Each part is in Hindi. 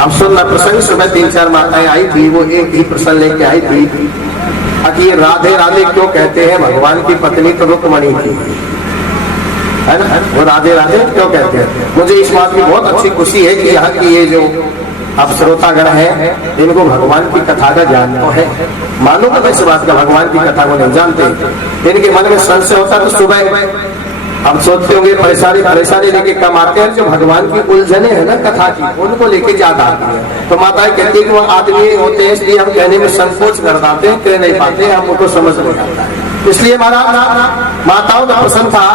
अब सुनना प्रसंग। सुबह 3-4 माताएं आई थी, वो एक ही प्रसंग लेके आई थी कि ये राधे राधे क्यों कहते हैं, भगवान की पत्नी तो रुक्मणी थी, है ना, वो राधे राधे क्यों कहते हैं। मुझे इस बात की बहुत अच्छी खुशी है कि यहाँ की ये जो अब श्रोतागण है, इनको भगवान की कथा का ज्ञान तो है। मानो तो इस बात का भगवान की कथा को नहीं जानते, इनके मन में संशय होता तो सुबह अब सोचते होंगे परेशानी लेके कम आते हैं। जो भगवान की उलझने है ना कथा की, उनको लेके ज्यादा आती है। तो माताएं कहती है कि वो आदमी होते हैं, इसलिए हम कहने में संकोच कर जाते हैं, कह नहीं पाते, हम उनको समझ नहीं आता है। इसलिए महाराज माताओं का प्रसन्न था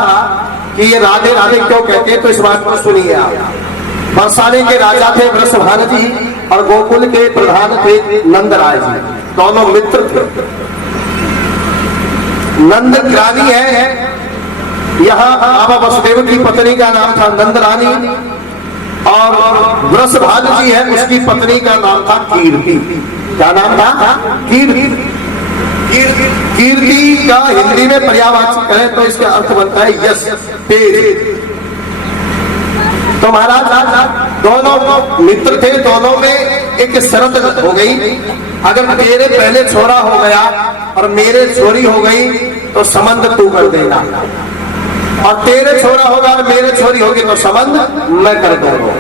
कि ये राधे राधे क्यों कहते हैं। तो इस बात को सुनिए आप। बरसाने के राजा थे वृषभानु जी और गोकुल के प्रधान थे नंदराय जी, दोनों मित्र थे। नंद रानी है, यहाँ बाबा वसुदेव की पत्नी का नाम था नंद रानी, और वृषभानु जी है, उसकी पत्नी का नाम था कीर्ति। क्या नाम था? कीर्ति। कीर्ति का हिंदी में पर्यायवाची करें तो इसका अर्थ बनता है यश, तेज। तो महाराज दोनों मित्र थे, दोनों में एक शर्त हो गई, अगर तेरे पहले छोरा हो गया और मेरे छोरी हो गई तो संबंध तू कर देना, और तेरे छोरा होगा और मेरे छोरी होगी तो संबंध मैं कर दूंगा।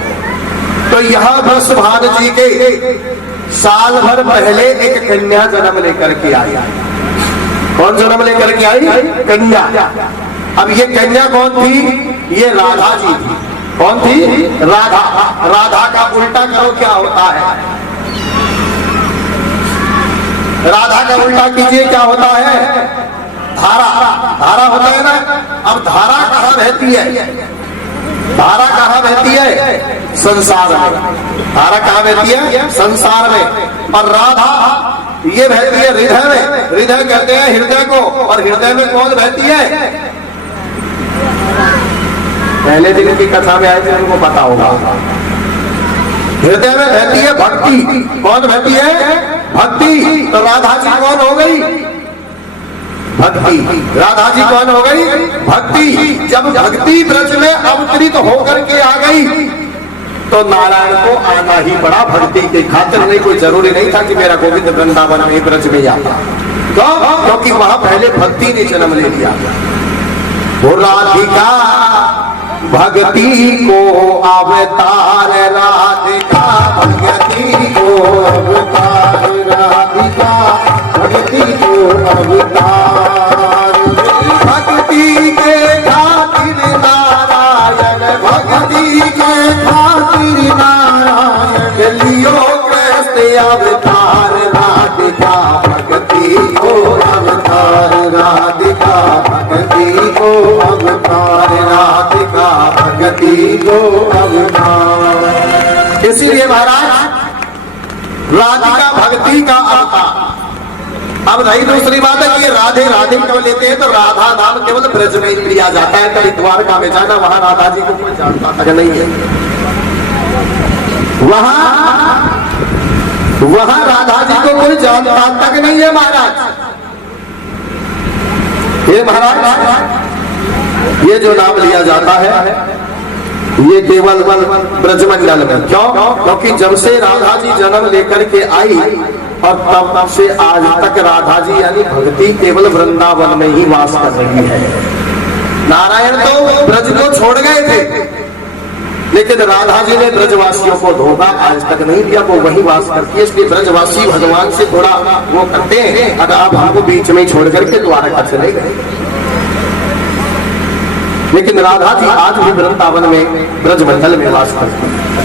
तो यहाँ वृषभानु जी के साल भर पहले एक कन्या जन्म लेकर के आई। कौन जन्म लेकर के आई? कन्या। अब ये कन्या कौन थी? ये राधा जी थी। कौन थी? राधा। राधा का उल्टा करो क्या होता है? राधा का उल्टा कीजिए क्या होता है? धारा। धारा होता है ना। अब धारा कहाँ रहती है? धारा कहाँ रहती है? संसार में। धारा कहाँ रहती है? संसार में। और राधा ये बहती है हृदय में। हृदय कहते हैं हृदय को, और हृदय में कौन बहती है? पहले दिन की कथा में आए थे, उनको पता होगा। हृदय में बहती है भक्ति। कौन बहती है? भक्ति। तो राधा जी कौन हो गई? भक्ति। राधा जी कौन हो गई? भक्ति। जब भक्ति ब्रज में अवतरित होकर के आ गई तो नारायण को आना ही पड़ा भक्ति के खातिर। नहीं, कोई जरूरी नहीं था कि मेरा गोविंद वृंदावन में ब्रज में आता, क्योंकि वहां पहले भक्ति ने जन्म ले लिया। वो राधिका भक्ति को अवतार, राधिका भक्ति को अवतार, राधिका भक्ति को अवतार। भक्ति के खातिर नारायण, भक्ति के खातिर नारायण लियो कृष्ण अवतार, राधिका भक्ति को अवतार, राधिका भक्ति को अवतार, राधिका भक्ति को अवतार। इसीलिए महाराज राधिका भक्ति का अवतार। अब रही दूसरी बात है कि राधे राधे कब लेते हैं तो राधा नाम केवल ब्रज में ही लिया जाता है। कभी द्वारका में जाना, वहां राधा जी को कोई जानता तक नहीं है। वहां राधा जी को कोई जानता तक नहीं है महाराज। ये महाराज ये जो नाम लिया जाता है ये केवल ब्रजमंडल में। क्यों? क्योंकि जब से राधा जी जन्म लेकर के आई और तब से आज तक राधा जी यानी भक्ति केवल वृंदावन में ही वास कर रही है। नारायण तो ब्रज को छोड़ गए थे, लेकिन राधा जी ने ब्रजवासियों को धोखा आज तक नहीं दिया, वो वही वास करती है। इसलिए ब्रजवासी भगवान से थोड़ा वो करते हैं, अगर आप हमको बीच में छोड़ करके द्वारका चले गए। लेकिन राधा जी आज भी वृंदावन में ब्रजमंडल में वास करती है।